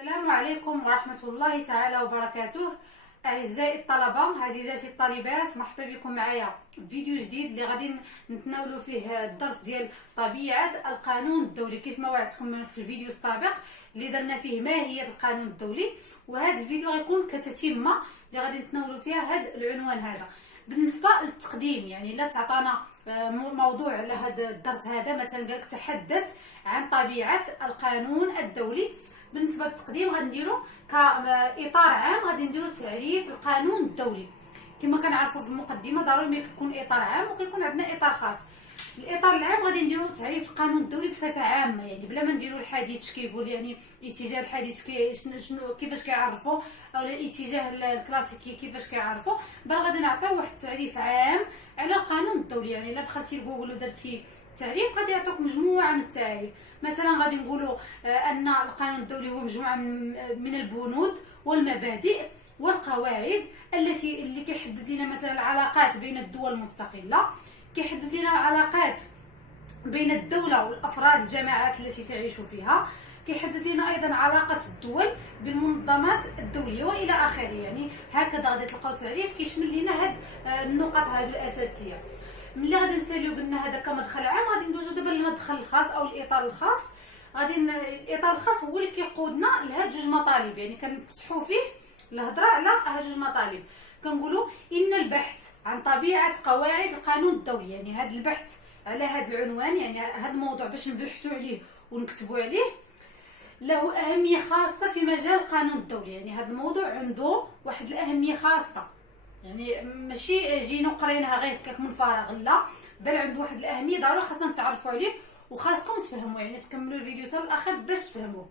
السلام عليكم ورحمة الله تعالى وبركاته. أعزائي الطلبة، عزيزاتي الطالبات، مرحبا بكم معايا فيديو جديد اللي غادي نتناولوا فيه الدرس ديال طبيعة القانون الدولي. كيف ما وعدتكم في الفيديو السابق اللي درنا فيه ماهية القانون الدولي، وهذا الفيديو غيكون كتتمة اللي غادي نتناولوا فيها هذا العنوان هذا. بالنسبة للتقديم، يعني لا تعطانا موضوع على هذا الدرس هذا، مثلا قالك تحدث عن طبيعة القانون الدولي. بالنسبه للتقديم غنديروا كاطار عام، غادي نديروا تعريف القانون الدولي. كما كنعرفوا في المقدمه ضروري ما يكون اطار عام وكيكون عندنا اطار خاص. الاطار العام غادي نديروا تعريف القانون الدولي بصفه عامه، يعني بلا ما نديروا الحديث كيقول، يعني اتجاه الحديث شنو كيفاش كيعرفوا، او الاتجاه الكلاسيكي كيفاش كيعرفوا، بل غادي نعطيو واحد التعريف عام على القانون الدولي. يعني الا دخلتي لجوجل ودرتي تعريف غادي يعطيك مجموعه من التعاريف. مثلا غادي نقولوا ان القانون الدولي هو مجموعه من البنود والمبادئ والقواعد اللي كيحدد لنا مثلا العلاقات بين الدول المستقله، كيحدد لنا العلاقات بين الدوله والافراد الجماعات التي تعيش فيها، كيحدد لنا ايضا علاقه الدول بالمنظمات الدوليه والى اخره. يعني هكذا غادي تلقاو تعريف كيشمل لنا هاد النقط هادو الاساسيه. ملي غادي نساليو قلنا هذا كمدخل عام، غادي ندوزو دابا للمدخل الخاص او الاطار الخاص. الاطار الخاص هو اللي كيقودنا لهاد جوج مطالب، يعني كنفتحوا فيه الهضره على هاد جوج مطالب. كنقولوا ان البحث عن طبيعه قواعد القانون الدولي، يعني هذا البحث على هذا العنوان، يعني هذا الموضوع باش نبحثوا عليه ونكتبوا عليه، له اهميه خاصه في مجال القانون الدولي. يعني هذا الموضوع عنده واحد الاهميه خاصه، يعني ماشي جينا وقريناها غير هكاك من فراغ، لا، بل عنده واحد الاهميه ضروري خاصنا نتعرفوا عليه وخاصكم تفهموا، يعني تكملوا الفيديو حتى الاخر باش تفهموه.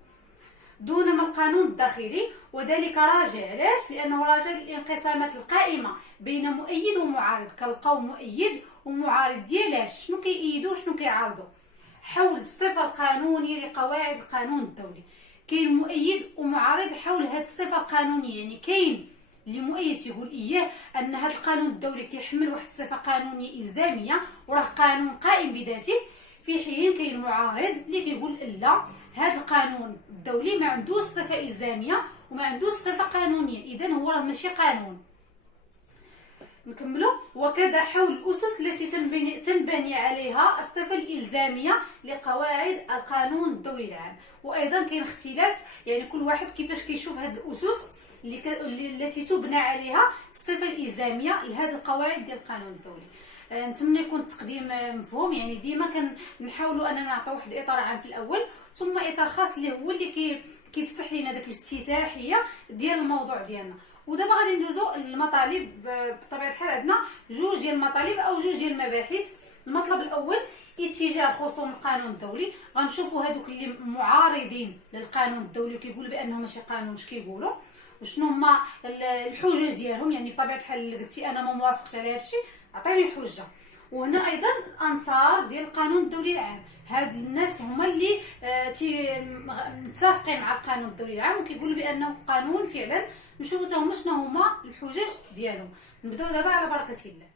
دون ما القانون الداخلي، وذلك راجع علاش؟ لانه راجع للانقسامات القائمه بين مؤيد ومعارض. كنلقاو مؤيد ومعارض ديالاش شنو كيأيدوا وشنو كيعارضوا حول الصفه القانونيه لقواعد القانون الدولي. كاين مؤيد ومعارض حول هذه الصفه القانونيه، يعني كاين اللي مؤيد يقول اياه ان هذا القانون الدولي كيحمل واحد الصفه قانونيه الزاميه وراه قانون قائم بذاته، في حين كاين معارض اللي كيقول لا، هذا القانون الدولي ما عندوش صفه الزاميه وما عندوش صفه قانونيه، اذا هو راه ماشي قانون. نكملوا. وكذا حول الاسس التي تنبني عليها الصفه الالزاميه لقواعد القانون الدولي العام. وايضا كاين اختلاف، يعني كل واحد كيفاش كيشوف هذه الاسس التي تبنى عليها الصفه الالزاميه لهذه القواعد ديال القانون الدولي. نتمنى يكون التقديم مفهوم. يعني ديما كنحاولوا اننا نعطيو واحد الاطار عام في الاول، ثم اطار خاص اللي هو اللي كيفتح لنا داك الافتتاحيه ديال الموضوع ديالنا. ودابا غادي ندوزو المطالب. بطبيعه الحال عندنا جوج ديال المطالب او جوج ديال المباحث. المطلب الاول اتجاه خصوم القانون الدولي. غنشوفوا هذوك اللي معارضين للقانون الدولي وكيقولوا بانه ماشي قانون، اش كيقولوا وشنو هما الحجج ديالهم. يعني بطبيعه الحال قلتي انا ما موافقش على هذا الشيء، عطيني الحجه. وهنا ايضا انصار ديال القانون الدولي العام، هاد الناس هما اللي متفقين مع القانون الدولي العام وكيقولوا بانه قانون فعلا. نشوفوا حتى هما شنو هما الحجج ديالهم. نبداو دابا على بركه الله.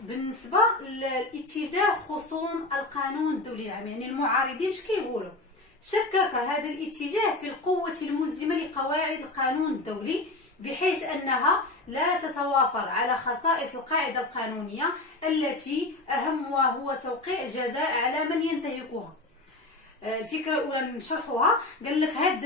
بالنسبه لاتجاه خصوم القانون الدولي العام، يعني المعارضين اش كيقولوا؟ شكك هذا الاتجاه في القوه الملزمه لقواعد القانون الدولي، بحيث انها لا تتوافر على خصائص القاعده القانونيه التي اهمها هو توقيع جزاء على من ينتهكها. الفكره الاولى نشرحوها. قال لك هاد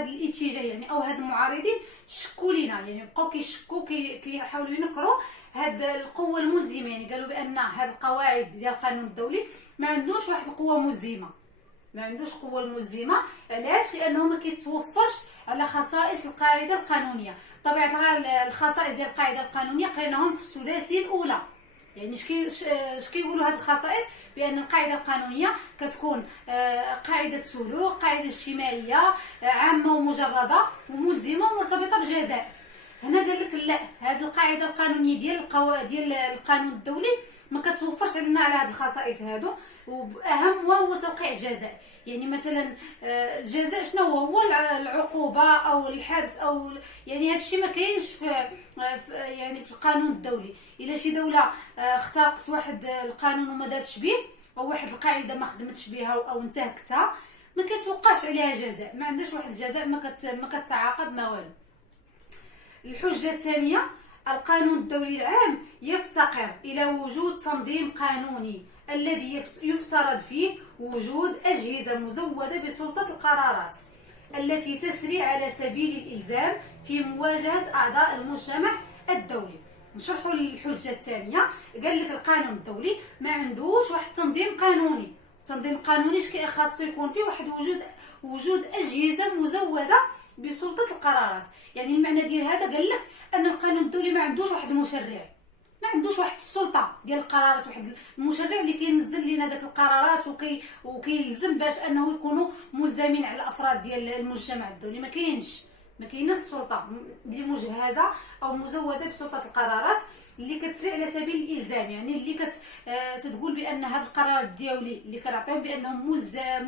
الاتجاه، يعني او هاد المعارضين شكوا لينا، يعني بقاو كيشكوا كيحاولوا ينكروا هاد القوه الملزمه. يعني قالوا بان هاد القواعد ديال القانون الدولي ما عندوش واحد القوه ملزمه، ما عندوش قوه ملزمه. علاش؟ لانه ما كيتوفرش على خصائص القاعده القانونيه. طبيعه الحال الخصائص ديال القاعده القانونيه قريناهم في السداسيه الاولى. يعني اش كيقولوا هاد الخصائص؟ بان القاعده القانونيه كتكون قاعده سلوك، قاعده اجتماعيه، عامه ومجرده وملزمه ومرتبطه بجزاء. هنا قال لك لا، هذه القاعده القانونيه ديال القانون الدولي ما كتوفرش علينا على هاد الخصائص هادو، واهم هو توقيع الجزاء. يعني مثلا الجزاء شنو هو العقوبه او الحبس، او يعني هذا الشيء ما كاينش في القانون الدولي. الا شي دوله اخترقت واحد القانون وما دارتش به، او واحد القاعده ما خدمتش بها او انتهكتها، ما كيتوقعش عليها جزاء، ما عندهاش واحد الجزاء، ما كتعاقب ما والو. الحجه الثانيه، القانون الدولي العام يفتقر الى وجود تنظيم قانوني الذي يفترض فيه وجود اجهزه مزوده بسلطه القرارات التي تسري على سبيل الالزام في مواجهه اعضاء المجتمع الدولي. نشرحوا الحجه الثانيه. قال لك القانون الدولي ما عندوش واحد تنظيم قانوني. التنظيم القانوني خاصو يكون فيه واحد وجود اجهزه مزوده بسلطه القرارات. يعني المعنى ديال هذا قال لك ان القانون الدولي ما عندوش واحد مشرع، ما عندوش واحد السلطه ديال القرارات، واحد المشرع اللي كينزل لنا داك القرارات وكيلزم باش انه يكونوا ملزمين على الافراد ديال المجتمع الدولي. ما كايناش السلطه اللي مجهزه او مزوده بسلطه القرارات اللي كتسري على سبيل الالزام، يعني اللي تتقول بان هذه القرارات ديالي اللي كنعطيو بانهم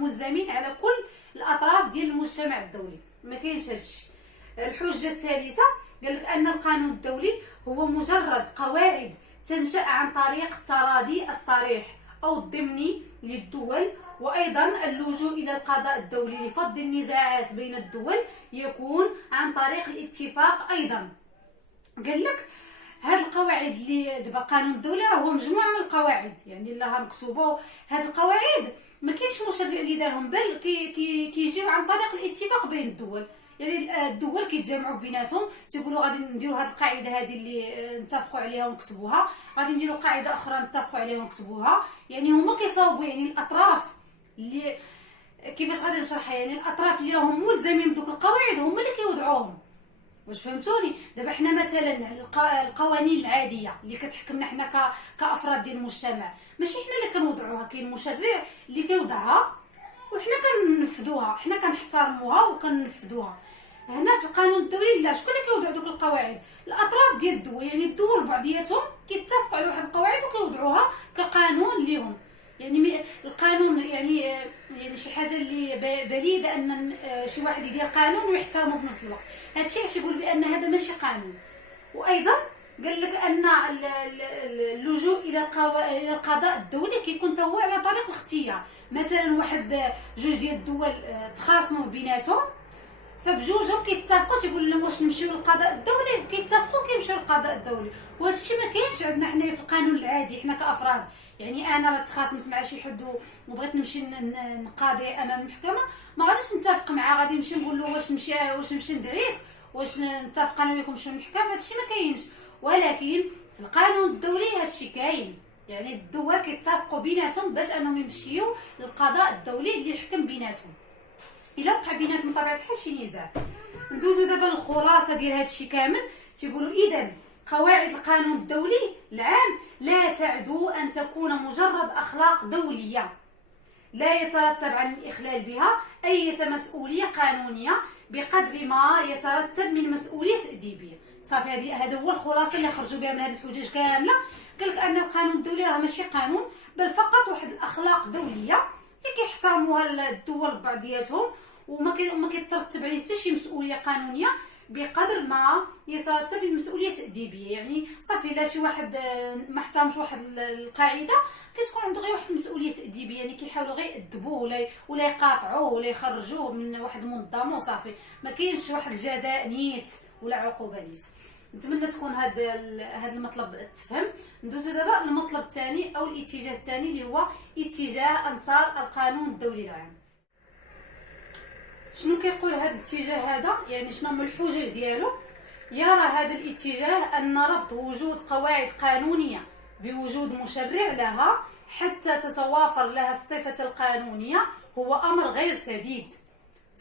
ملزمين على كل الاطراف ديال المجتمع الدولي. ما كاينش هادشي. الحجه الثالثه قال لك ان القانون الدولي هو مجرد قواعد تنشأ عن طريق التراضي الصريح او الضمني للدول، وايضا اللجوء الى القضاء الدولي لفض النزاعات بين الدول يكون عن طريق الاتفاق ايضا. قال لك هاد القواعد اللي دابا القانون الدولي هو مجموعه من القواعد يعني اللي راها مكتوبه. هاد القواعد ما كاينش مشرع اللي دارهم، بل كيجيو عن طريق الاتفاق بين الدول. يعني الدول كيتجمعوا بيناتهم تيقولوا غادي نديروا هذه القاعده هذه اللي نتفقوا عليها ونكتبوها، غادي نديروا قاعده اخرى نتفقوا عليها ونكتبوها. يعني هما كيصاوبوا يعني الاطراف اللي كيفاش غادي نشرحها، يعني الاطراف اللي راهم ملزمين بدوك القواعد هما اللي كيوضعوهم. واش فهمتوني؟ دابا حنا مثلا القوانين العاديه اللي كتحكمنا حنا كافراد ديال المجتمع ماشي حنا اللي كنوضعوها، كاين مشرع اللي كيوضعها وحنا كننفذوها، حنا كنحترموها وكننفذوها. هنا في القانون الدولي لا، شكون اللي كيوضع دوك القواعد؟ الاطراف ديال الدول، يعني الدول بعضياتهم كيتفقوا على واحد القواعد وكيوضعوها كقانون ليهم. يعني القانون يعني شي حاجه اللي بليده ان شي واحد يدير قانون ويحترمه في نفس الوقت. هادشي علاش يقول بان هذا ماشي قانون. وايضا قال لك ان اللجوء الى القضاء الدولي كيكون هو على طريق الاختيار. مثلا واحد جوج ديال الدول تخاصموا بيناتهم، فبجوجهم كيتفقوا تيقول لهم واش نمشيو للقضاء الدولي، كيتفقوا كيمشيو للقضاء الدولي. وهذا الشيء ما كاينش عندنا حنا في القانون العادي حنا كافراد. يعني انا تخاصمت مع شي حد وبغيت نمشي نقاضي امام المحكمه، ما غاديش نتفق معاه، غادي نمشي نقول له واش نمشي ندعيك، واش نتفق انا وياك نمشيو للمحكمه. هذا الشيء ما كاينش. ولكن في القانون الدولي هذا الشيء كاين، يعني الدول كيتفقوا بيناتهم باش انهم يمشيو للقضاء الدولي اللي يحكم بيناتهم الا وقع بيناتهم بطبيعه الحال شي نزاع. ندوزو دابا للخلاصه ديال هذا الشيء كامل. تيقولوا اذا قواعد القانون الدولي العام لا تعدو ان تكون مجرد اخلاق دوليه لا يترتب عن الاخلال بها اي مسؤوليه قانونيه بقدر ما يترتب من مسؤوليه تاديبيه. صافي، هذا هو الخلاصه اللي خرجوا بها من هذه الحجج كامله. قال لك ان القانون الدولي راه ماشي قانون، بل فقط واحد الاخلاق دوليه اللي كيحترموها الدول بعضياتهم، وما كيترتب عليه حتى شي مسؤوليه قانونيه بقدر ما يترتب المسؤوليه التاديبيه. يعني صافي لا شي واحد ما احترمش واحد القاعده كتكون عنده غير واحد المسؤوليه تاديبيه، يعني كيحاولوا غير يأدبوه ولا يقاطعوه ولا يخرجوه من واحد المنظمه وصافي، ما كاينش واحد الجزاء نيت ولا عقوبه نيت. نتمنى تكون هذا المطلب تفهم. ندوزو دابا للمطلب الثاني او الاتجاه الثاني اللي هو اتجاه انصار القانون الدولي العام. شنو كيقول هذا الاتجاه هذا؟ يعني شنو هما الحجج ديالو؟ يرى هذا الاتجاه ان ربط وجود قواعد قانونيه بوجود مشرع لها حتى تتوافر لها الصفه القانونيه هو امر غير سديد،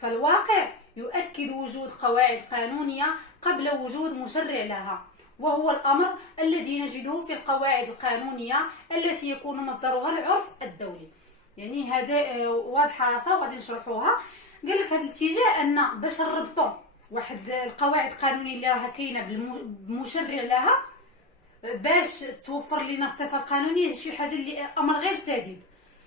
فالواقع يؤكد وجود قواعد قانونيه قبل وجود مشرع لها، وهو الامر الذي نجده في القواعد القانونيه التي يكون مصدرها العرف الدولي. يعني هذا واضحه راسها وغادي نشرحوها. قال لك هذا الاتجاه ان باش نربطوا واحد القواعد القانونيه اللي راها كاينه بمشرع لها باش توفر لنا الصفه القانونيه، شي حاجه اللي امر غير سديد.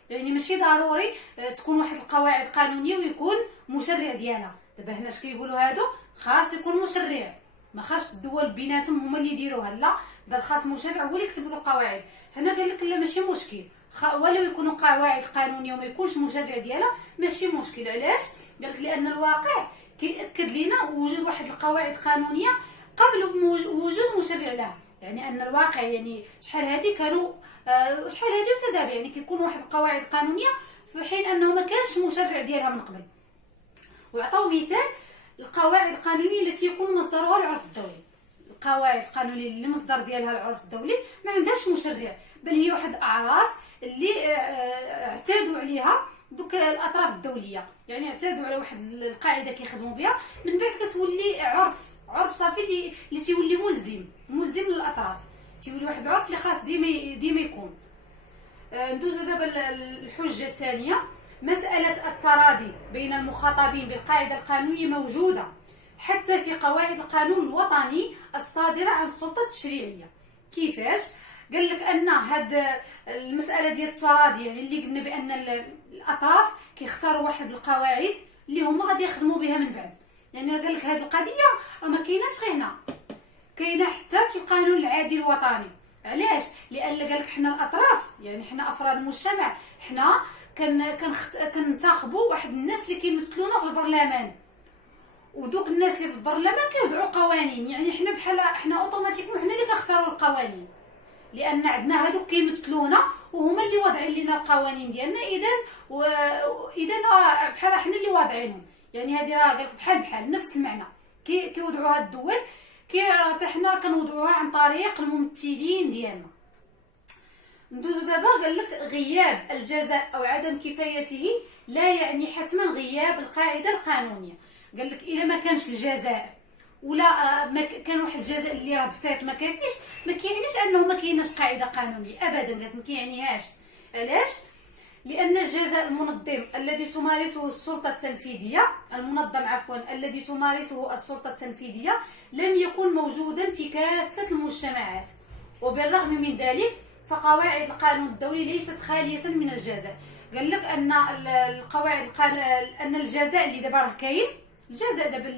يعني ماشي ضروري تكون واحد القواعد قانونيه ويكون مشرع ديالها. دابا هنا اش كيقولوا هادو؟ خاص يكون مشرع، ما خاص الدول بيناتهم هما اللي يديروها، لا بل خاص مشرع هو اللي يكتب القواعد. هنا قال لك لا ماشي مشكل، ولو يكونوا قواعد قانونيه وما يكونش مشرع ديالها ماشي مشكل. علاش؟ قالك لان الواقع كيأكد لنا وجود واحد القواعد قانونيه قبل وجود مشرع لها. يعني ان الواقع يعني شحال هادي كانوا شحال هادي وتدابع، يعني كيكون واحد القواعد قانونيه في حين انه ما كانش مشرع ديالها من قبل. وعطاو مثال القواعد القانونيه التي يكون مصدرها العرف الدولي. القواعد القانونيه اللي المصدر ديالها العرف الدولي ما عندهاش مشرع، بل هي واحد الاعراف اللي اعتادوا عليها دوك الاطراف الدوليه. يعني اعتادوا على واحد القاعده كيخدموا بها، من بعد كتولي عرف صافي اللي تيولي ملزم للاطراف، تيولي واحد العرف اللي خاص ديما يكون. ندوزو دابا الحجه الثانيه. مساله التراضي بين المخاطبين بالقاعده القانونيه موجوده حتى في قواعد القانون الوطني الصادره عن السلطه التشريعيه. كيفاش؟ قال لك ان هاد المساله ديال التراضي، يعني اللي قلنا بان الاطراف كيختاروا واحد القواعد اللي هما غادي يخدموا بها من بعد. يعني قال لك هاد القضيه ما كايناش غير هنا، كاينه حتى في القانون العادي الوطني. علاش؟ لان قال لك حنا الاطراف، يعني حنا افراد المجتمع، حنا كننتخبوا واحد الناس اللي كيمثلونا في البرلمان، ودوك الناس اللي في البرلمان كيوضعوا قوانين. يعني حنا بحال حنا اوتوماتيكمون حنا اللي كنختاروا القوانين، لان عندنا هادوك كيمثلونا وهما اللي واضعين لنا القوانين ديالنا. اذا بحال حنا اللي واضعينهم. يعني هذه راه قالك بحال نفس المعنى كيوضعوها الدول، حتى حنا كنوضعوها عن طريق الممثلين ديالنا. ندوزو دابا. قال لك غياب الجزاء او عدم كفايته لا يعني حتما غياب القاعده القانونيه. قال لك الا ما كانش الجزاء ولا ما كان واحد الجزاء اللي راه بسيط ما كافيش، ما كيعنيش انه ما كايناش قاعده قانونيه ابدا. قالت ما كيعنيهاش. علاش؟ لان الجزاء الذي تمارسه السلطه التنفيذيه الذي تمارسه السلطه التنفيذيه لم يكن موجودا في كافه المجتمعات. وبالرغم من ذلك فقواعد القانون الدولي ليست خاليه من الجزاء. قال لك ان القواعد ان الجزاء اللي دابا راه كاين، الجزاء دابا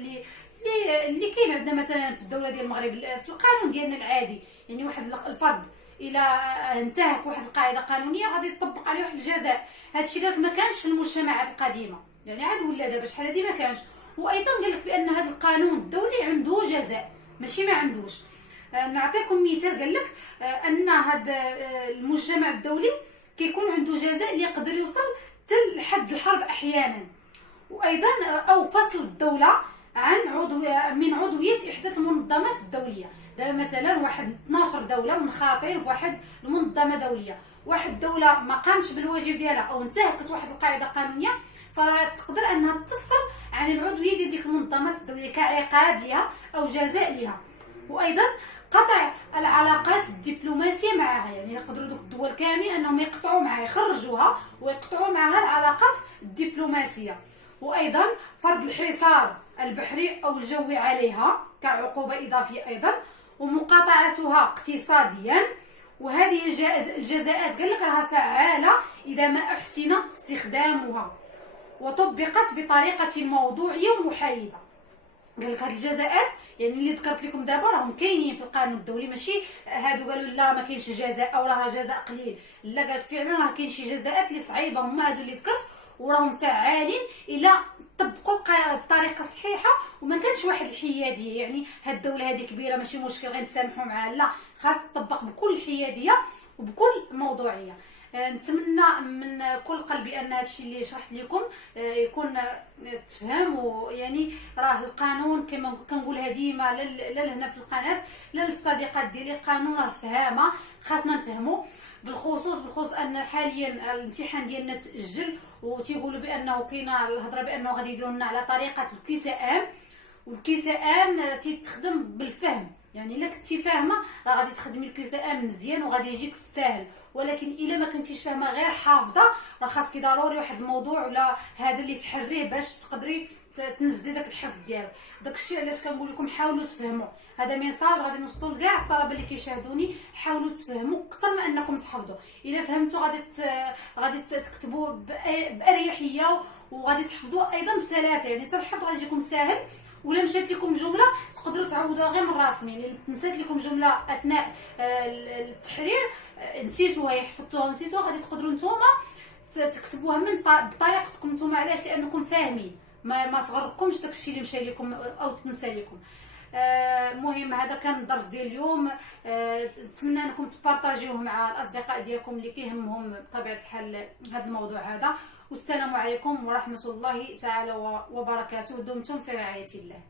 اللي كاين عندنا مثلا في الدوله ديال المغرب في القانون ديالنا العادي، يعني واحد الفرد الى انتهك واحد القاعده قانونيه غادي يطبق عليه واحد الجزاء. هذا الشيء قالك ما كانش في المجتمعات القديمه، يعني عاد ولا دابا شحال هادي ما كانش. وايضا قال لك بان هذا القانون الدولي عنده جزاء ماشي ما عندوش. نعطيكم مثال. قال لك ان هذا المجتمع الدولي كيكون عنده جزاء اللي يقدر يوصل حتى لحد الحرب احيانا، وايضا او فصل الدوله من عضويه احدى المنظمات الدوليه. دابا مثلا واحد 12 دوله منخرطين في واحد المنظمه دوليه، واحد الدوله ما قامش بالواجب ديالها او انتهكت واحد القاعده قانونيه، فراه تقدر انها تفصل عن العضويه ديال ديك المنظمات الدوليه كعقاب لها او جزاء لها. وايضا قطع العلاقات الدبلوماسيه معها، يعني يقدروا دوك الدول كاملين انهم يقطعوا معها، يخرجوها ويقطعوا معها العلاقات الدبلوماسيه. وايضا فرض الحصار البحري او الجوي عليها كعقوبه اضافيه ايضا، ومقاطعتها اقتصاديا. وهذه الجزاءات قال لك راها فعاله اذا ما احسن استخدامها وطبقت بطريقه موضوعيه ومحايده. قال لك هاد الجزاءات يعني اللي ذكرت لكم دابا راهم كاينين في القانون الدولي، ماشي هادو قالوا لا ما كاينش جزاء او راه جزاء قليل. لا، قال لك فعلا راه كاين شي جزاءات اللي صعيبه هما هادو اللي ذكرت وراهم فعالين الا طبقوا بطريقه صحيحه وما كانش واحد الحياديه. يعني هاد الدوله هذه كبيره ماشي مشكل غنسامحوا معاها، لا، خاص تطبق بكل حياديه وبكل موضوعيه. نتمنى من كل قلبي ان هادشي اللي شرحت لكم يكون تفهم. ويعني راه القانون كما كنقولها ديما لا لهنا في القناه لا للصديقات ديالي، القانون راه فهامه خاصنا نفهمو. بالخصوص ان حاليا الامتحان ديالنا تاجل وتيقولوا بانه كاينه الهضره بانه غادي يديروا لنا على طريقه الكيسام، والكيسام تيتخدم بالفهم. يعني الا كنتي فاهمه راه غادي تخدمي الكيسام مزيان وغادي يجيك ساهل، ولكن الا ما كنتيش فاهمه غير حافظه راه خاصك ضروري واحد الموضوع ولا هذا اللي تحريه باش تقدري تنزلي داك الحفظ ديالك. داكشي علاش كنقول لكم حاولوا تفهموا. هذا ميساج غادي نوصلوا لكاع الطلبه اللي كيشاهدوني، حاولوا تفهموا اكثر ما انكم تحفظوا. الا فهمتوا غادي تكتبوا باريحيه وغادي تحفظوا ايضا بسلاسه. يعني حتى الحفظ غادي يجيكم ساهل، ولا مشات لكم جمله تقدروا تعوضوها غير من راسكم. يعني نسات لكم جمله اثناء التحرير نسيتوها حفظتوها نسيتوها، غادي تقدروا نتوما تكتبوها من بطريقتكم نتوما. علاش؟ لانكم فاهمين، ما تغرقكمش داكشي اللي مشى لكم او تنسى لكم. المهم هذا كان الدرس ديال اليوم. نتمنى انكم تبارطاجيوه مع الاصدقاء ديالكم اللي كيهمهم بطبيعه الحال هذا الموضوع هذا. والسلام عليكم ورحمه الله تعالى وبركاته. دمتم في رعايه الله.